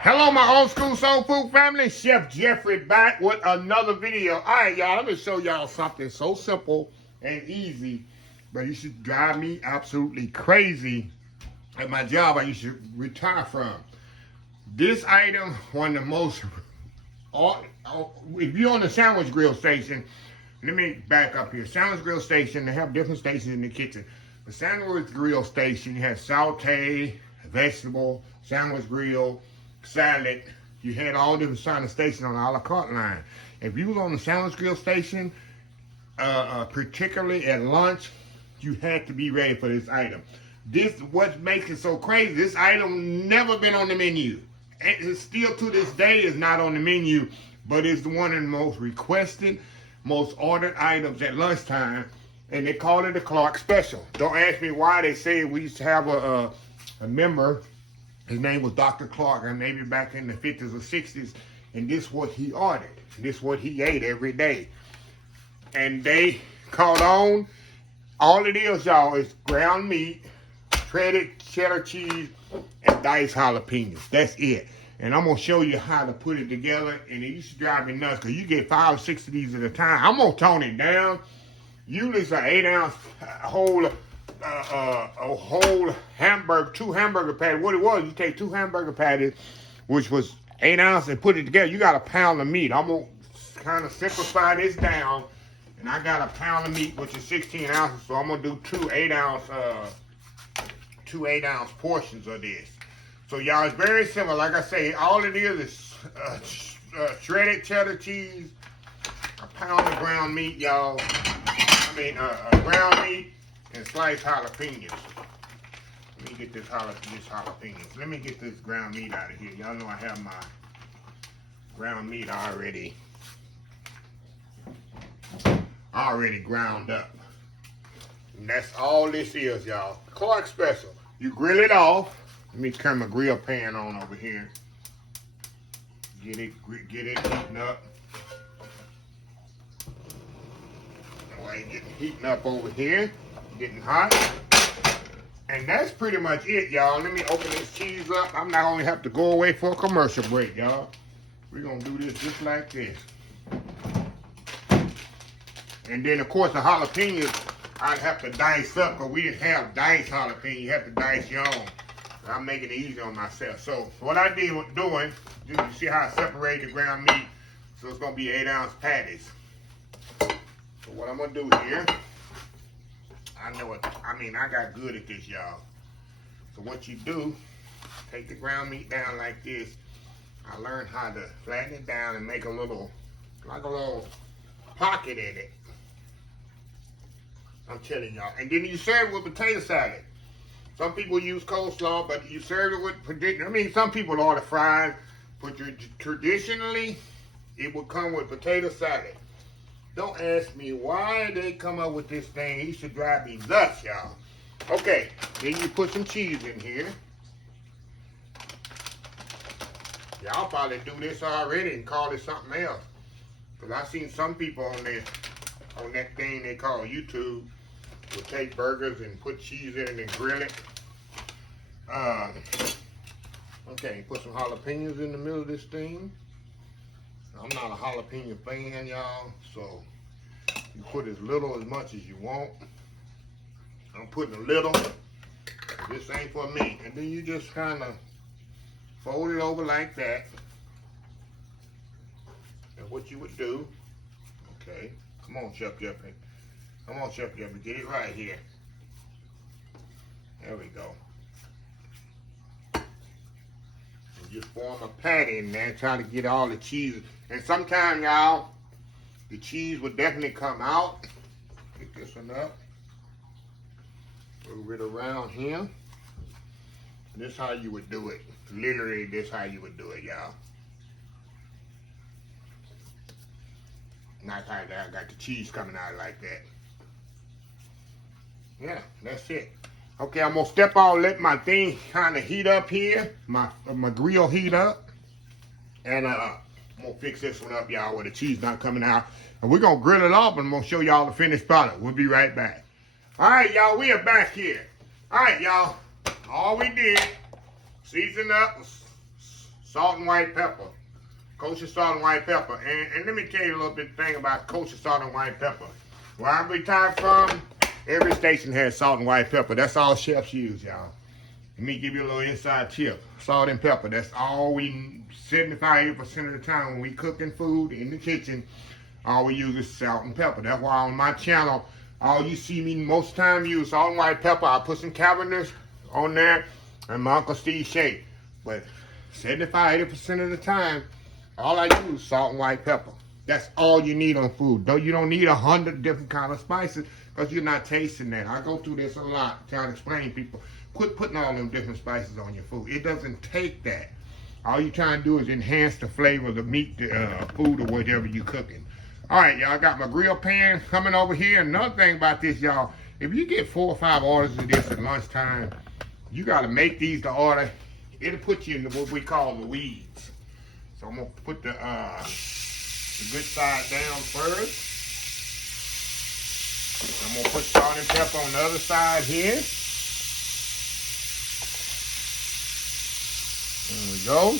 Hello, my old school soul food family. Chef Jeffrey back with another video. All right, y'all, let me show y'all something so simple and easy, but it should drive me absolutely crazy at my job I used to retire from. This item, one of the most, if you're on the sandwich grill station, let me back up here. Sandwich grill station, they have different stations in the kitchen. The sandwich grill station, you have saute, vegetable, sandwich grill, salad. You had all different kind of stations on the a la carte line. If you was on the sandwich grill station, particularly at lunch, you had to be ready for this item. This what makes it so crazy. This item never been on the menu. It still to this day is not on the menu, but it's one of the most requested, most ordered items at lunchtime, and they call it a Clark special. Don't ask me why. They say we used to have a member. His name was Dr. Clark, and maybe back in the 50s or 60s, and this is what he ordered. This is what he ate every day. And they caught on. All it is, y'all, is ground meat, shredded cheddar cheese, and diced jalapenos. That's it. And I'm going to show you how to put it together, and it used to drive me nuts, because you get 5 or 6 of these at a time. I'm going to tone it down. Usually it's an 8-ounce whole a whole hamburger, 2 hamburger patties. What it was, you take 2 hamburger patties, which was 8 ounces, and put it together. You got a pound of meat. I'm gonna kind of simplify this down, and I got a pound of meat, which is 16 ounces. So I'm gonna do two 8-ounce portions of this. So y'all, it's very simple. Like I say, all it is shredded cheddar cheese, a pound of ground meat, y'all. Ground meat. And sliced jalapenos. Let me get this jalapenos. Let me get this ground meat out of here. Y'all know I have my ground meat already ground up. And that's all this is, y'all. Clark special. You grill it off. Let me turn my grill pan on over here. Get it heating up. Heating up over here. Getting hot. And that's pretty much it, y'all. Let me open this cheese up. I'm not gonna have to go away for a commercial break, y'all. We're gonna do this just like this. And then of course the jalapenos I'd have to dice up, because we didn't have diced jalapeno. You have to dice your own. I'm making it easy on myself. So what I did with doing, you see how I separated the ground meat. So it's gonna be 8-ounce patties. So what I'm gonna do here, I got good at this, y'all. So what you do, take the ground meat down like this. I learned how to flatten it down and make a little pocket in it. I'm telling y'all. And then you serve it with potato salad. Some people use coleslaw, but you serve it with, some people order fries, but traditionally, it would come with potato salad. Don't ask me why they come up with this thing. It used to drive me nuts, y'all. Okay, then you put some cheese in here. Y'all probably do this already and call it something else. Because I've seen some people on that thing they call YouTube will take burgers and put cheese in it and grill it. Okay, put some jalapenos in the middle of this thing. I'm not a jalapeno fan, y'all, so you put as much as you want. I'm putting a little. This ain't for me. And then you just kind of fold it over like that. And what you would do, okay, come on, Chef Jeffrey. Come on, Chef Jeffrey, get it right here. There we go. Just form a patty in there, try to get all the cheese. And sometimes, y'all, the cheese will definitely come out. Pick this one up. Move it around here. And this is how you would do it. Literally, this is how you would do it, y'all. Not how I got the cheese coming out like that. Yeah, that's it. Okay, I'm gonna step out, let my thing kind of heat up here. My grill heat up. And I'm gonna fix this one up, y'all, where the cheese not coming out. And we're gonna grill it up, and I'm gonna show y'all the finished product. We'll be right back. All right, y'all, we are back here. All right, y'all, all we did, season up, salt and white pepper. Kosher salt and white pepper. And let me tell you a little bit thing about kosher salt and white pepper. Where I'm retired from, every station has salt and white pepper. That's all chefs use, y'all. Let me give you a little inside tip. Salt and pepper, that's all we, 75% of the time when we cooking food in the kitchen, all we use is salt and pepper. That's why on my channel, all you see me most of the time use salt and white pepper. I put some Cavernous on there and my Uncle Steve shake. But 75-80% of the time, all I use is salt and white pepper. That's all you need on food. Though you don't need 100 different kind of spices because you're not tasting that. I go through this a lot trying to explain to people. Quit putting all them different spices on your food. It doesn't take that. All you trying to do is enhance the flavor of the meat, the food, or whatever you're cooking. All right, y'all, got my grill pan coming over here. Another thing about this, y'all, if you get 4 or 5 orders of this at lunchtime, you got to make these to order. It'll put you in what we call the weeds. So I'm going to put the good side down first. I'm going to put salt and pepper on the other side here. There we go.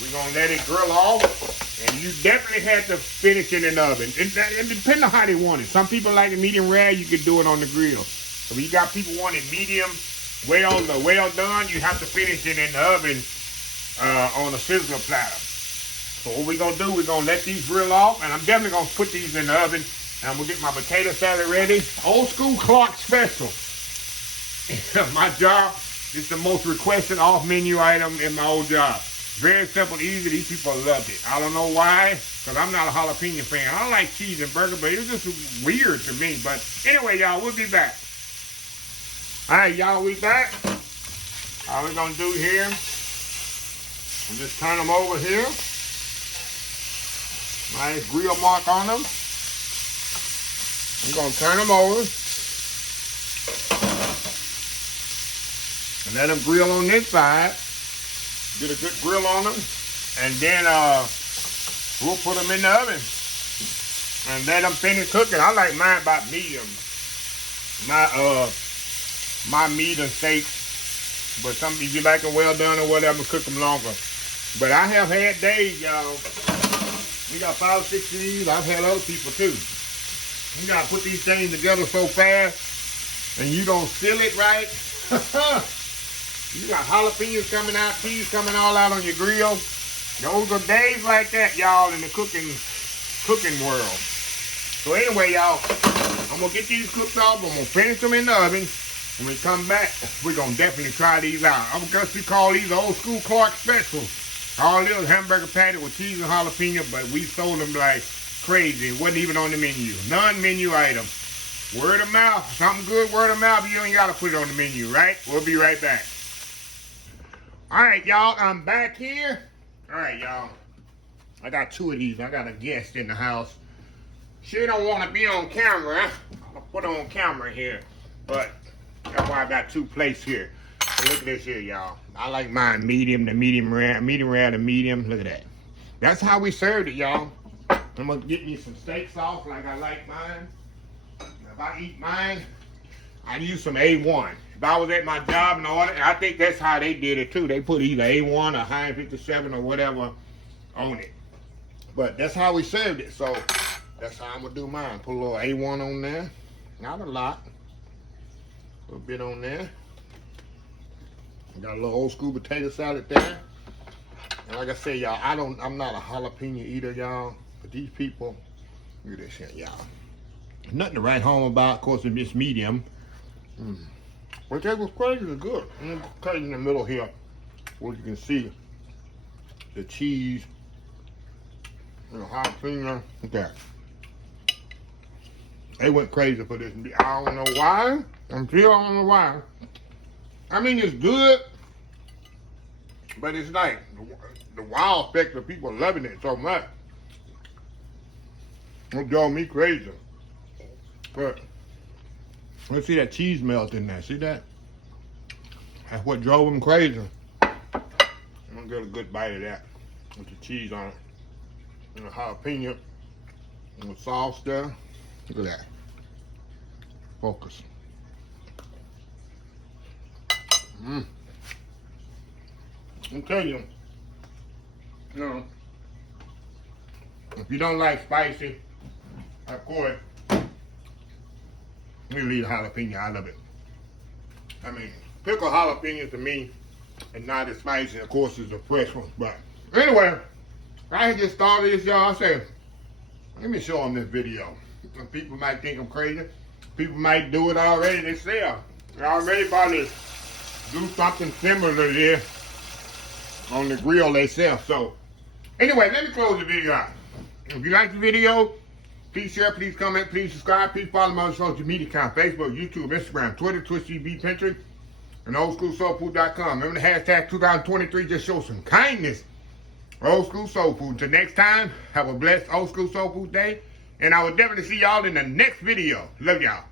We're going to let it grill off. And you definitely have to finish it in the oven. It depends on how they want it. Some people like it medium rare, you can do it on the grill. So when you got people wanting medium, well done, you have to finish it in the oven on a sizzler platter. So what we're going to do, we're going to let these grill off. And I'm definitely going to put these in the oven. And I'm going to get my potato salad ready. Old school Clark special. My job is the most requested off-menu item in my old job. Very simple, easy. These people loved it. I don't know why, because I'm not a jalapeno fan. I don't like cheese and burger, but it's just weird to me. But anyway, y'all, we'll be back. All right, y'all, we back. All we're going to do here, we'll just turn them over here. Nice grill mark on them. We're going to turn them over. And let them grill on this side. Get a good grill on them. And then we'll put them in the oven. And let them finish cooking. I like mine about medium. My meat and steaks. But some if you like them well done or whatever, cook them longer. But I have had days, y'all. We got 5 or 6 of these. I've had other people too. You gotta put these things together so fast and you don't seal it right. You got jalapenos coming out, cheese coming all out on your grill. Those are days like that, y'all, in the cooking world. So anyway, y'all, I'm gonna get these cooked off. I'm gonna finish them in the oven. When we come back, we're gonna definitely try these out. I'm gonna call these old school Clark specials. All this hamburger patty with cheese and jalapeno, but we sold them like crazy. It wasn't even on the menu. Non-menu item. Word of mouth. Something good, word of mouth. You ain't gotta put it on the menu, right? We'll be right back. All right, y'all, I'm back here. All right, y'all. I got 2 of these. I got a guest in the house. She don't want to be on camera. I'll put her on camera here. But that's why I got 2 plates here. So look at this here, y'all. I like mine medium to medium rare to medium. Look at that. That's how we served it, y'all. I'm going to get me some steak sauce like I like mine. If I eat mine, I use some A1. If I was at my job and order, I think that's how they did it too. They put either A1 or high 57 or whatever on it. But that's how we served it. So that's how I'm going to do mine. Put a little A1 on there. Not a lot. A little bit on there. Got a little old school potato salad there. And like I said, y'all, I'm not a jalapeno eater, y'all. But these people, look at this here, y'all. Nothing to write home about. Of course, it's just medium. But that was crazy good. I'm gonna cut it in the middle here, where you can see the cheese and the jalapeno. Look at that. They went crazy for this. I don't know why. I don't know why. I mean, it's good, but it's like the wow effect of people loving it so much. It drove me crazy. But let's see that cheese melt in there. See that? That's what drove them crazy. I'm gonna get a good bite of that with the cheese on it. And the jalapeno and the sauce there. Look at that. Focus. I'm telling you, You know, if you don't like spicy, of course, we leave jalapeno out of it. I mean, pickled jalapeno to me is not as spicy. Of course, it's a fresh one. But anyway, I just started this, y'all. I said, let me show them this video. People might think I'm crazy. People might do it already themselves. They already probably do something similar to this on the grill themselves. So, anyway, let me close the video out. If you like the video, please share, please comment, please subscribe, please follow my social media account, Facebook, YouTube, Instagram, Twitter, Twitch TV, Pinterest, and oldschoolsoulfood.com. Remember the hashtag 2023, just show some kindness. Old School Soul Food. Until next time, have a blessed Old School Soul Food day. And I will definitely see y'all in the next video. Love y'all.